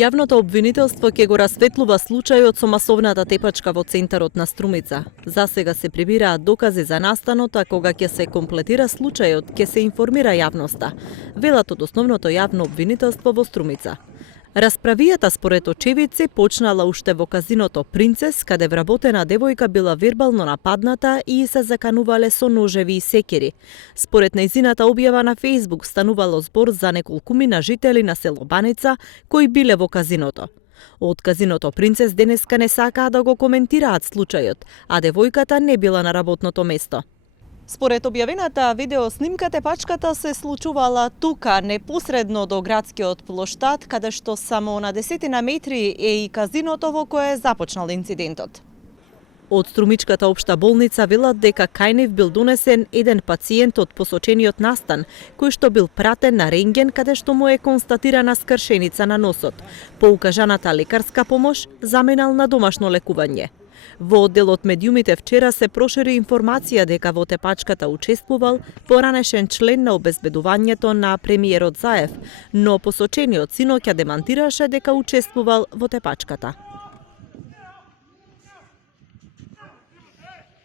Јавното обвинителство ќе го расветлува случајот со масовната тепачка во центарот на Струмица. За сега се прибираат докази за настанот, а кога ќе се комплетира случајот, ќе се информира јавноста, велат од основното јавно обвинителство во Струмица. Расправијата според очевидци почнала уште во казиното Принцес, каде вработена девојка била вербално нападната и се заканувале со ножеви и секири. Според нејзината објава на Фејсбук станувало збор за неколкумина жители на село Баница кои биле во казиното. Од казиното Принцес денеска не сакаа да го коментираат случајот, а девојката не била на работното место. Според објавената видеоснимка, тепачката се случувала тука, непосредно до градскиот плоштад, каде што само на 10 метри е и казиното во кое започнал инцидентот. Од Струмичката општа болница велат дека кај нив бил донесен еден пациент од посочениот настан, кој што бил пратен на рентген, каде што му е констатирана скршеница на носот. По укажаната лекарска помош, заминал на домашно лекување. Во одделот медиумите вчера се прошири информација дека во тепачката учествувал поранешен член на обезбедувањето на премиерот Заев, но посочениот синоќа демантираше дека учествувал во тепачката.